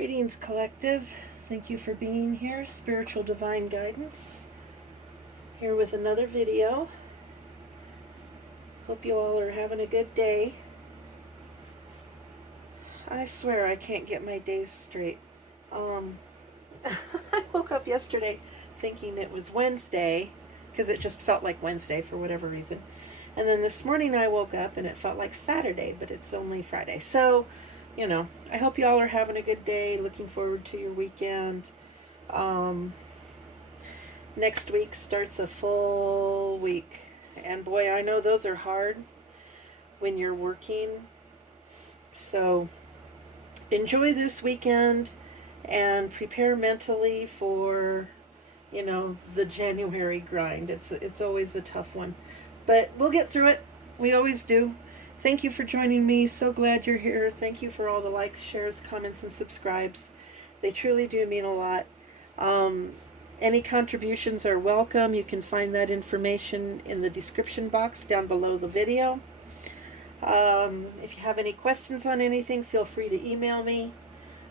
Greetings, collective. Thank you for being here. Spiritual Divine Guidance. Here with another video. Hope you all are having a good day. I swear I can't get my days straight. I woke up yesterday thinking it was Wednesday because it just felt like Wednesday for whatever reason. And then this morning I woke up and it felt like Saturday, but it's only Friday. So, I hope you all are having a good day. Looking forward to your weekend. Next week starts a full week. And boy, I know those are hard when you're working. So enjoy this weekend and prepare mentally for, the January grind. It's always a tough one. But we'll get through it. We always do. Thank you for joining me. So glad you're here. Thank you for all the likes, shares, comments, and subscribes. They truly do mean a lot. Any contributions are welcome. You can find that information in the description box down below the video. If you have any questions on anything, feel free to email me.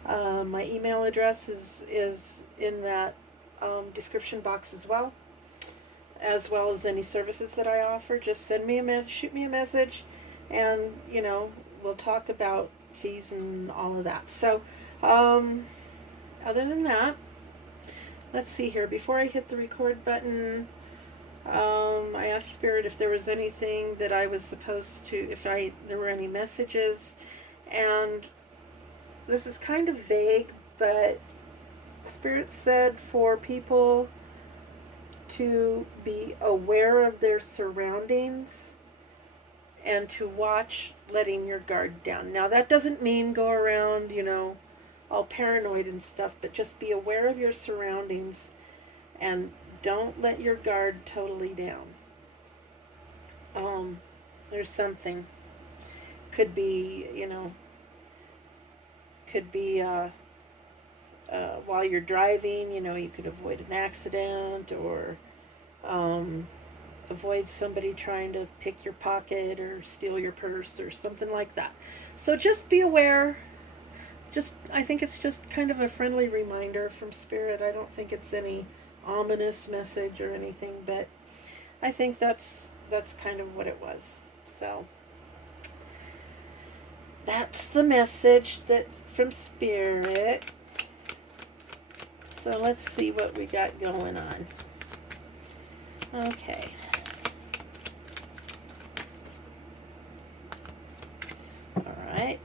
My email address is in that description box as well as any services that I offer. Just send me shoot me a message, and we'll talk about fees and all of that. So other than that, let's see here. Before I hit the record button, I asked Spirit if there was anything that I was supposed to, there were any messages, and this is kind of vague, but Spirit said for people to be aware of their surroundings and to watch letting your guard down. Now that doesn't mean go around, all paranoid and stuff, but just be aware of your surroundings and don't let your guard totally down. There's something. Could be, while you're driving, you could avoid an accident or avoid somebody trying to pick your pocket or steal your purse or something like that. So just be aware. I think it's just kind of a friendly reminder from Spirit. I don't think it's any ominous message or anything, but I think that's kind of what it was. So that's the message that's from Spirit. So let's see what we got going on. Okay. All right.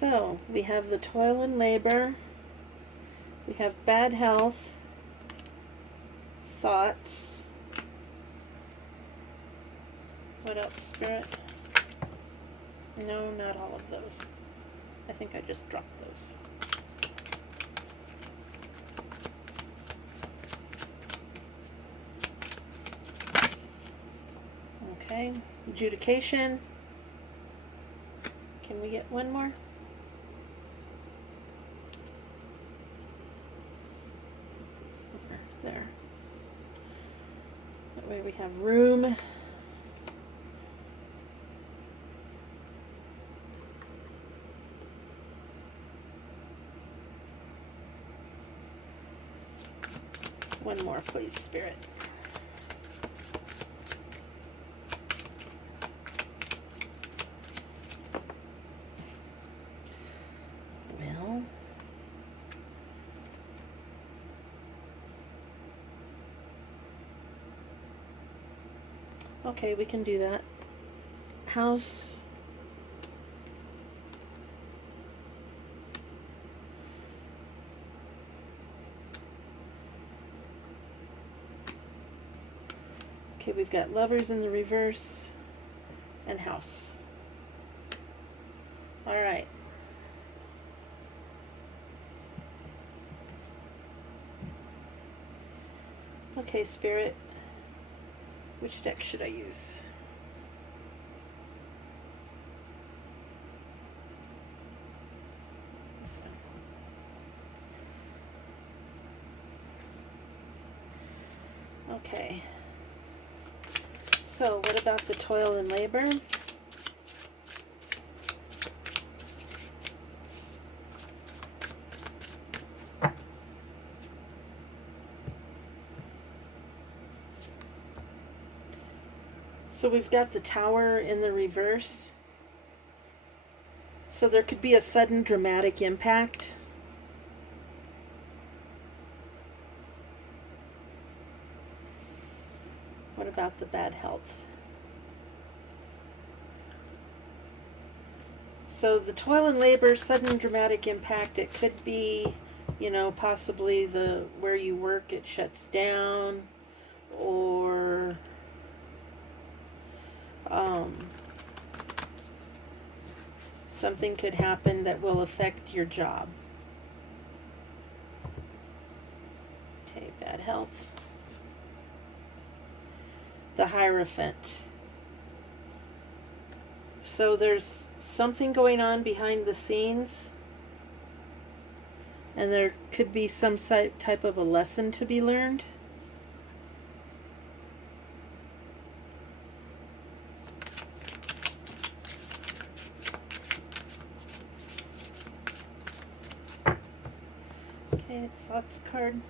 So we have the toil and labor. We have bad health, thoughts. What else, Spirit? No, not all of those. I think I just dropped those. Okay, adjudication. Can we get one more? It's over there. That way we have room. One more, please, Spirit. Well, okay, we can do that. House. Okay, we've got Lovers in the reverse and House. All right. Okay, Spirit, which deck should I use? This one. Okay. So what about the toil and labor? So we've got the Tower in the reverse. So there could be a sudden dramatic impact. What about the bad health? So the toil and labor, sudden dramatic impact, it could be, possibly where you work, it shuts down, or something could happen that will affect your job. Okay, bad health. The Hierophant. So there's something going on behind the scenes, and there could be some type of a lesson to be learned. Okay, thoughts card.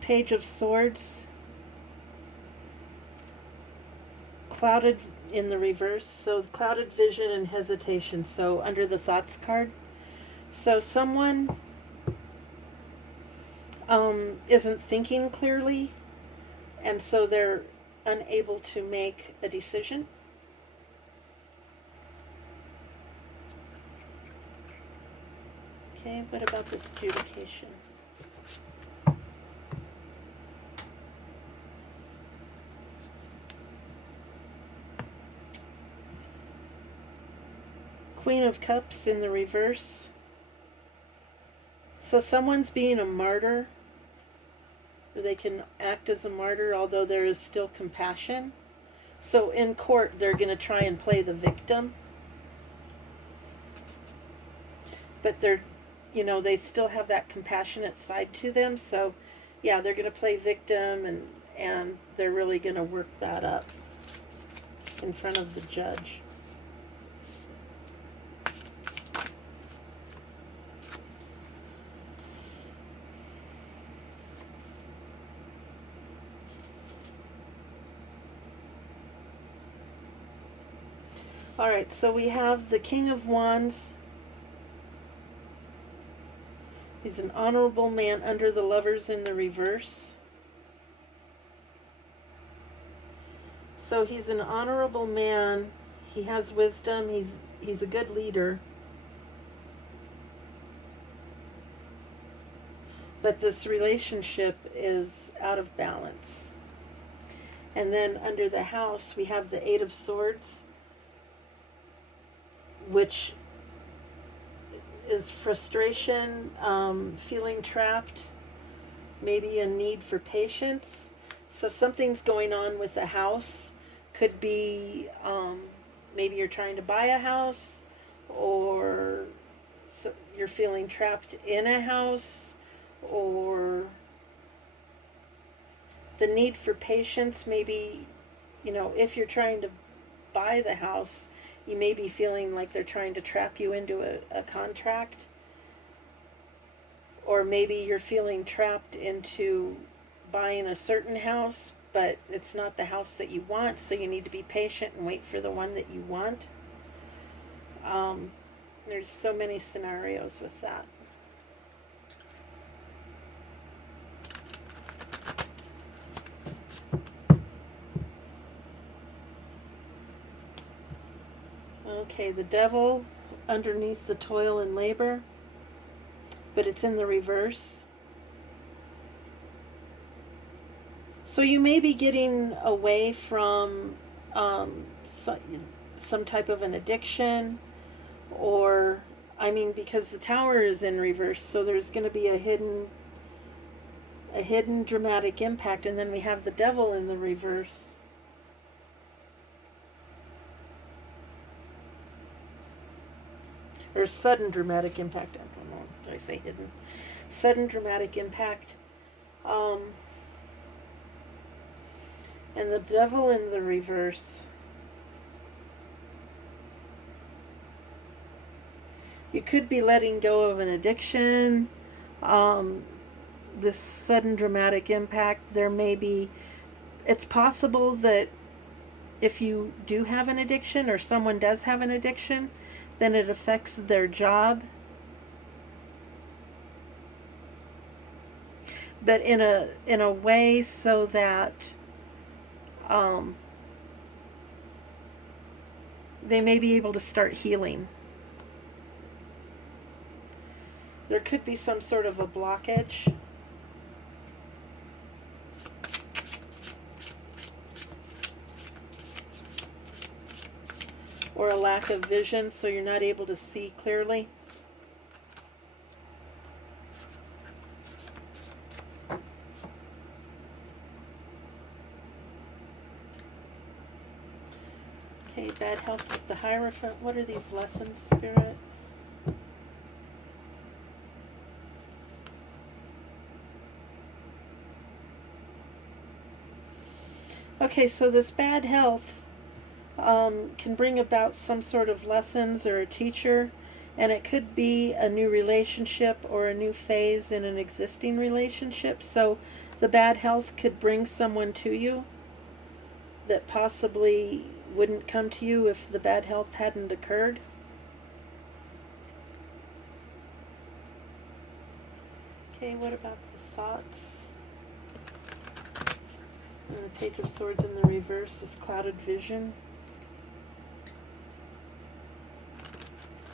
Page of Swords. Clouded in the reverse, so clouded vision and hesitation. So under the thoughts card, so someone isn't thinking clearly, and so they're unable to make a decision. Okay, what about this adjudication? Queen of Cups in the reverse. So someone's being a martyr. They can act as a martyr, although there is still compassion. So in court, they're going to try and play the victim. But they still have that compassionate side to them. So, yeah, they're going to play victim, and they're really going to work that up in front of the judge. All right, so we have the King of Wands. He's an honorable man under the Lovers in the reverse. So he's an honorable man. He has wisdom. He's a good leader. But this relationship is out of balance. And then under the House, we have the Eight of Swords, which is frustration, feeling trapped, maybe a need for patience. So something's going on with the house. Could be maybe you're trying to buy a house, or you're feeling trapped in a house, or the need for patience. Maybe, if you're trying to buy the house, you may be feeling like they're trying to trap you into a contract. Or maybe you're feeling trapped into buying a certain house, but it's not the house that you want, so you need to be patient and wait for the one that you want. There's so many scenarios with that. Okay, the Devil underneath the toil and labor, but it's in the reverse. So you may be getting away from some type of an addiction, or, because the Tower is in reverse, so there's going to be a hidden dramatic impact, and then we have the Devil in the reverse. Or sudden dramatic impact. I don't know. Did I say hidden? Sudden dramatic impact. And the Devil in the reverse. You could be letting go of an addiction. this sudden dramatic impact. There may be, it's possible that if you do have an addiction or someone does have an addiction, then it affects their job. But in a way so that um, they may be able to start healing. There could be some sort of a blockage. Or a lack of vision, so you're not able to see clearly. Okay, bad health with the Hierophant. What are these lessons, Spirit? Okay, so this bad health can bring about some sort of lessons or a teacher, and it could be a new relationship or a new phase in an existing relationship. So the bad health could bring someone to you that possibly wouldn't come to you if the bad health hadn't occurred. Okay, what about the thoughts? And the Page of Swords in the reverse is clouded vision.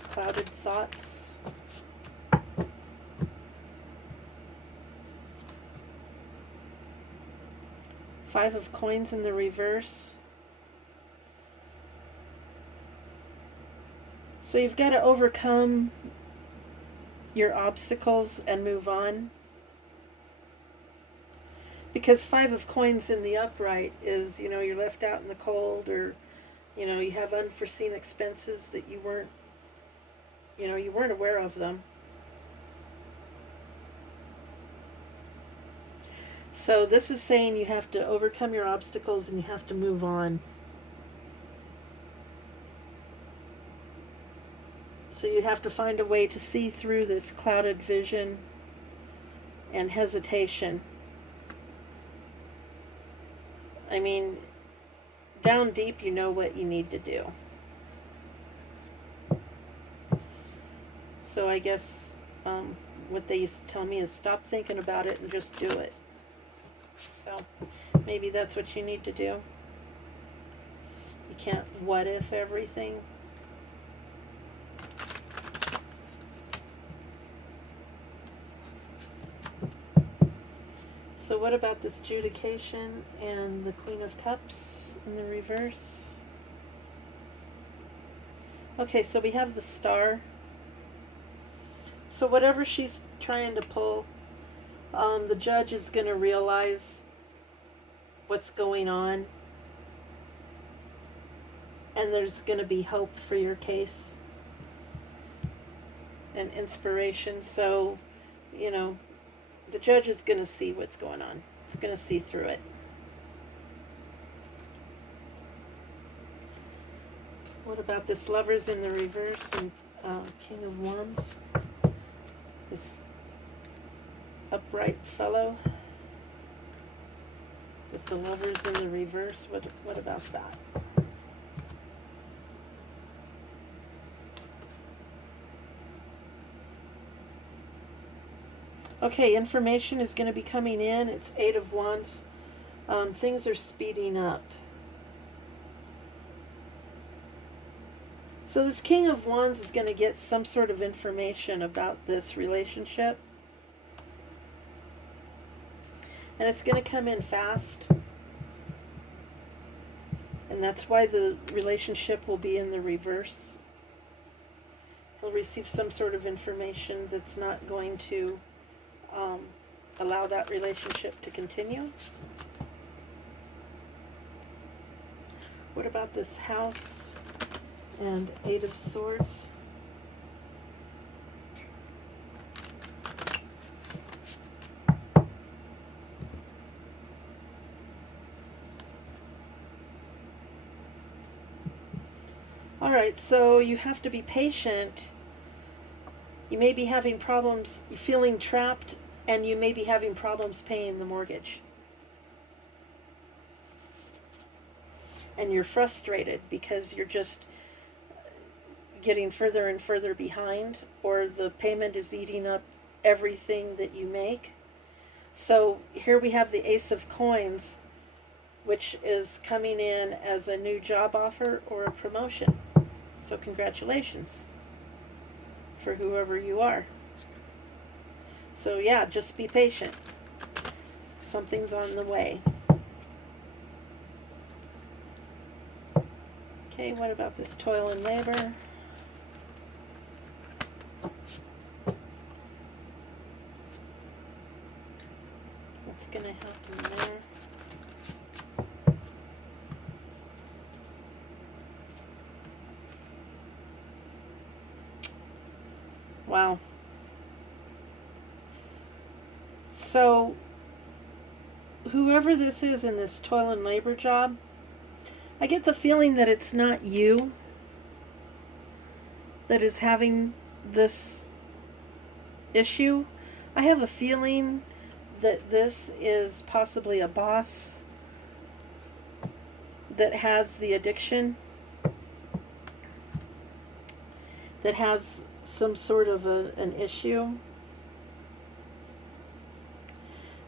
Clouded thoughts. Five of Coins in the reverse. So you've got to overcome your obstacles and move on. Because Five of Coins in the upright is, you're left out in the cold, or, you have unforeseen expenses that you weren't aware of them. So this is saying you have to overcome your obstacles and you have to move on. So you have to find a way to see through this clouded vision and hesitation. I mean, down deep, you know what you need to do. So I guess what they used to tell me is stop thinking about it and just do it. So maybe that's what you need to do. You can't what if everything. So what about this Judication and the Queen of Cups in the reverse? Okay, so we have the Star. So whatever she's trying to pull, the judge is going to realize what's going on, and there's going to be hope for your case and inspiration. So, the judge is going to see what's going on. It's going to see through it. What about this Lovers in the reverse and King of Wands? This upright fellow with the Lovers in the reverse. What about that? Okay, information is going to be coming in. It's Eight of Wands. Things are speeding up. So this King of Wands is going to get some sort of information about this relationship. And it's going to come in fast. And that's why the relationship will be in the reverse. He'll receive some sort of information that's not going to allow that relationship to continue. What about this House and Eight of Swords? All right, so you have to be patient. You may be having problems, feeling trapped and you may be having problems paying the mortgage. And you're frustrated because you're just getting further and further behind, or the payment is eating up everything that you make. So here we have the Ace of Coins, which is coming in as a new job offer or a promotion. So congratulations for whoever you are. So yeah, just be patient. Something's on the way. Okay, what about this toil and labor? What's going to happen there? Wow. So, whoever this is in this toil and labor job, I get the feeling that it's not you that is having this issue. I have a feeling that this is possibly a boss that has the addiction, that has some sort of an issue.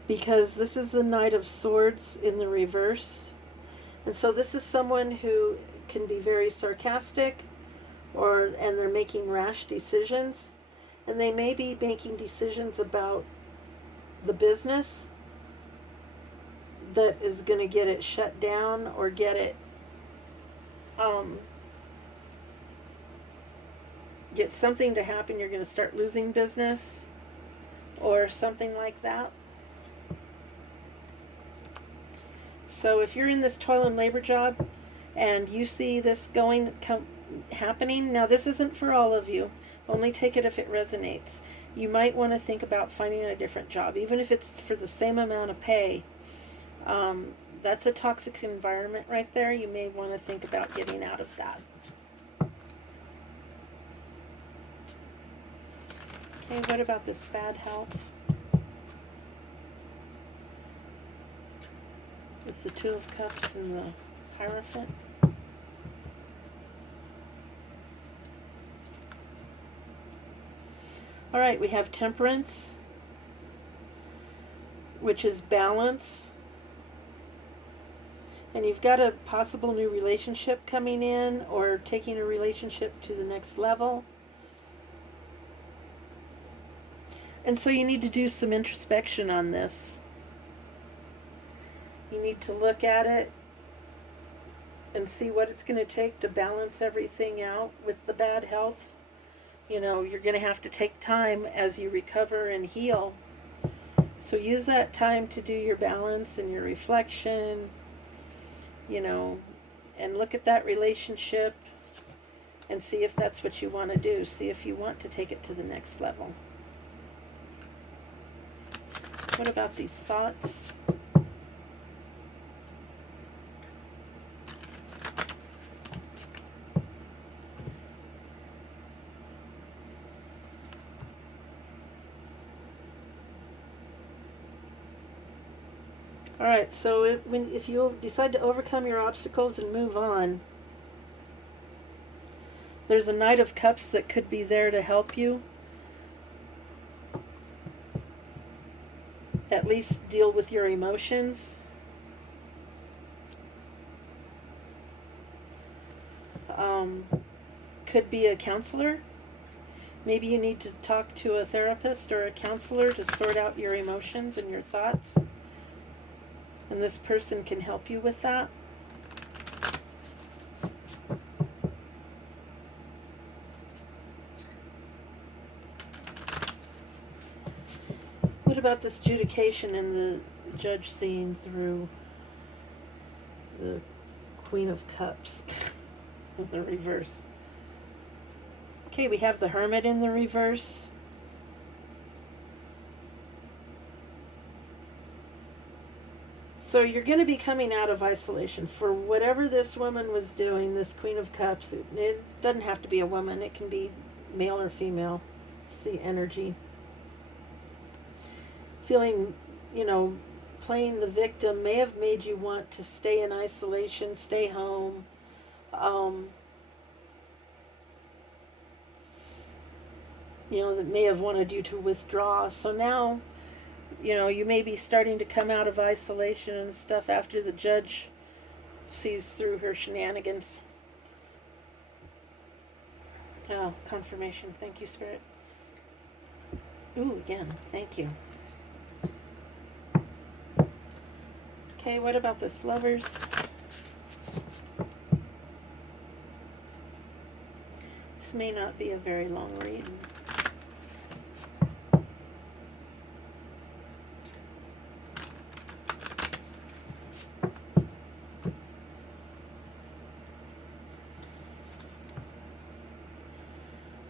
Because this is the Knight of Swords in the reverse. And so this is someone who can be very sarcastic, and they're making rash decisions. And they may be making decisions about the business that is going to get it shut down or get it get something to happen. You're going to start losing business or something like that. So if you're in this toil and labor job and you see this happening, now this isn't for all of you. Only take it if it resonates. You might want to think about finding a different job, even if it's for the same amount of pay. That's a toxic environment right there. You may want to think about getting out of that. Okay, what about this bad health? With the Two of Cups and the Hierophant. All right, we have Temperance, which is balance. And you've got a possible new relationship coming in, or taking a relationship to the next level. And so you need to do some introspection on this. You need to look at it and see what it's going to take to balance everything out with the bad health. You know, you're going to have to take time as you recover and heal. So use that time to do your balance and your reflection, you know, and look at that relationship and see if that's what you want to do. See if you want to take it to the next level. What about these thoughts? All right, so if you decide to overcome your obstacles and move on, there's a Knight of Cups that could be there to help you. At least deal with your emotions. Could be a counselor. Maybe you need to talk to a therapist or a counselor to sort out your emotions and your thoughts. And this person can help you with that. What about this adjudication and the judge seeing through the Queen of Cups in the reverse? Okay, we have the Hermit in the reverse. So you're going to be coming out of isolation for whatever this woman was doing, this Queen of Cups. It doesn't have to be a woman. It can be male or female. It's the energy. feeling, you know, playing the victim may have made you want to stay in isolation, stay home. That may have wanted you to withdraw. So now, you may be starting to come out of isolation and stuff after the judge sees through her shenanigans. Oh, confirmation. Thank you, Spirit. Ooh, again. Thank you. Okay, what about this, lovers? This may not be a very long reading.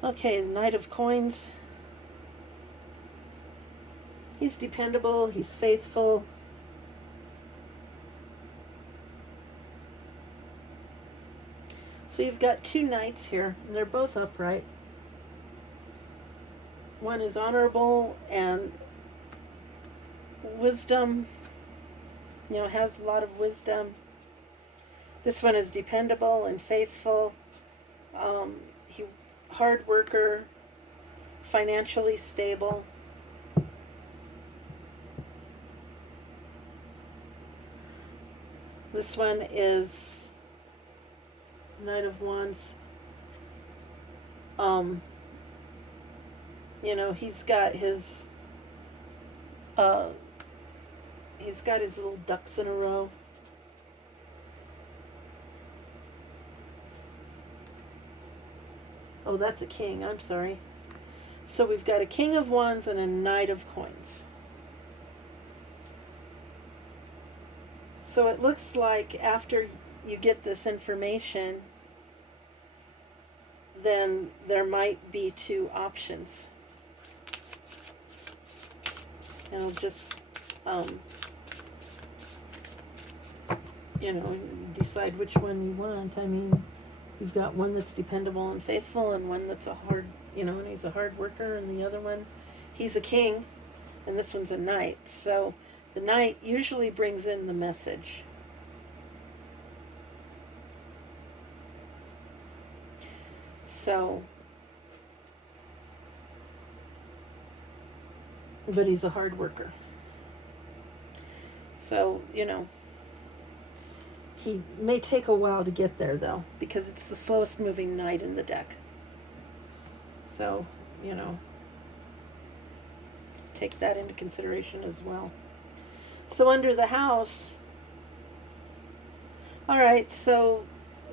Okay, Knight of Coins. He's dependable, he's faithful. So you've got two knights here, and they're both upright. One is honorable and wisdom, has a lot of wisdom. This one is dependable and faithful. He hard worker, financially stable. This one is Knight of Wands. He's got his little ducks in a row. Oh, that's a king. I'm sorry. So we've got a King of Wands and a Knight of Coins. So it looks like after you get this information, then there might be two options. And just, decide which one you want. I mean, you've got one that's dependable and faithful, and one that's and he's a hard worker, and the other one, he's a king, and this one's a knight. So the knight usually brings in the message. So, but he's a hard worker. So, he may take a while to get there, though, because it's the slowest moving knight in the deck. So, take that into consideration as well. So under the house, all right, so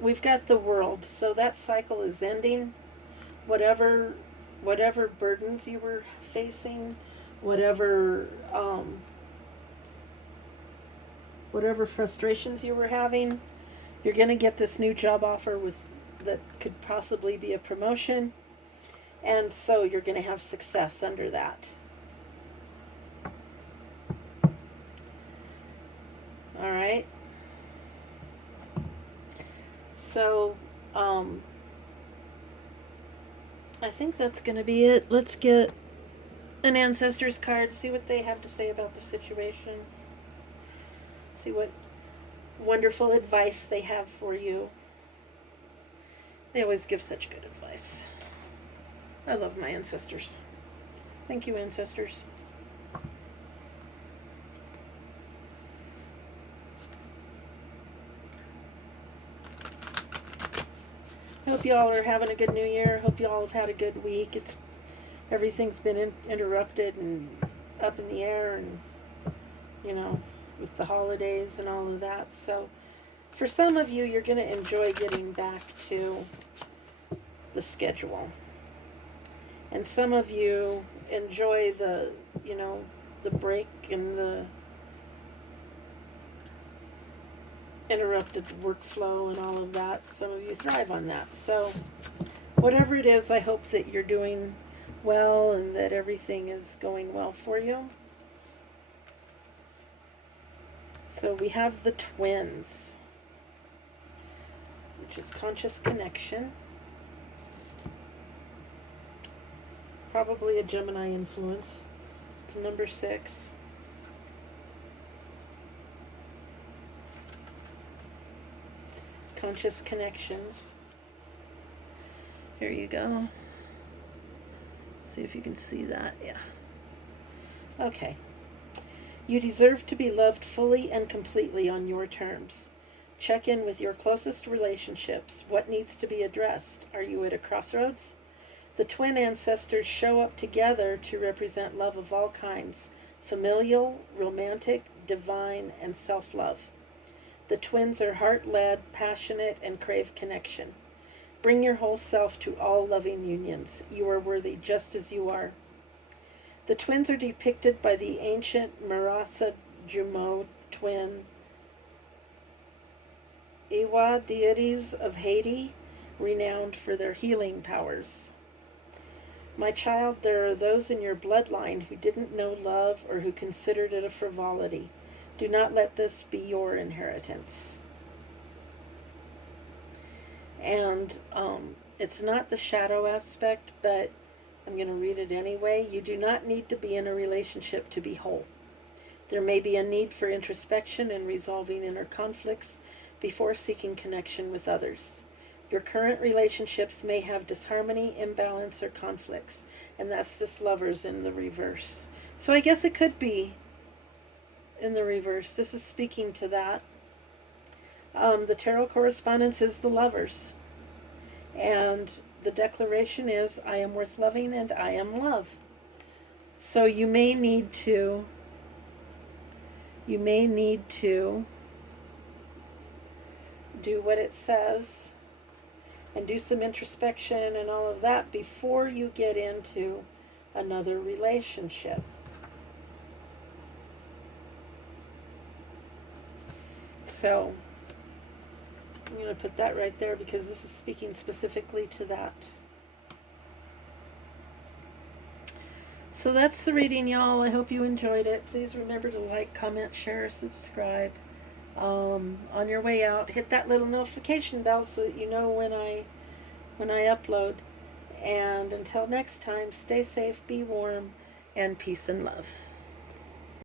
we've got the world. So that cycle is ending. Whatever burdens you were facing, whatever frustrations you were having, you're going to get this new job offer that could possibly be a promotion, and so you're going to have success under that. All right. So I think that's going to be it. Let's get an ancestors card, see what they have to say about the situation. See what wonderful advice they have for you. They always give such good advice. I love my ancestors. Thank you, ancestors. I hope y'all are having a good new year. Hope y'all have had a good week. Everything's been interrupted and up in the air, and with the holidays and all of that. So for some of you, you're going to enjoy getting back to the schedule. And some of you enjoy the break and the interrupted workflow and all of that. Some of you thrive on that. So whatever it is, I hope that you're doing well and that everything is going well for you. So we have the twins, which is conscious connection. Probably a Gemini influence. It's number 6. conscious connections. Here you go. See if you can see that. Yeah. Okay. You deserve to be loved fully and completely on your terms. Check in with your closest relationships. What needs to be addressed? Are you at a crossroads? The twin ancestors show up together to represent love of all kinds: familial, romantic, divine, and self love. The twins are heart led, passionate, and crave connection. Bring your whole self to all loving unions. You are worthy just as you are. The twins are depicted by the ancient Marasa Jumo twin Iwa deities of Haiti, renowned for their healing powers. My child, there are those in your bloodline who didn't know love or who considered it a frivolity. Do not let this be your inheritance. And it's not the shadow aspect, but I'm going to read it anyway. You do not need to be in a relationship to be whole. There may be a need for introspection and resolving inner conflicts before seeking connection with others. Your current relationships may have disharmony, imbalance, or conflicts, and that's this Lovers in the reverse. So I guess it could be in the reverse. This is speaking to that. The tarot correspondence is the Lovers, and the declaration is, I am worth loving and I am love. So you may need to do what it says and do some introspection and all of that before you get into another relationship. So I'm going to put that right there because this is speaking specifically to that. So that's the reading, y'all. I hope you enjoyed it. Please remember to like, comment, share, subscribe. On your way out, hit that little notification bell so that you know when I upload. And until next time, stay safe, be warm, and peace and love.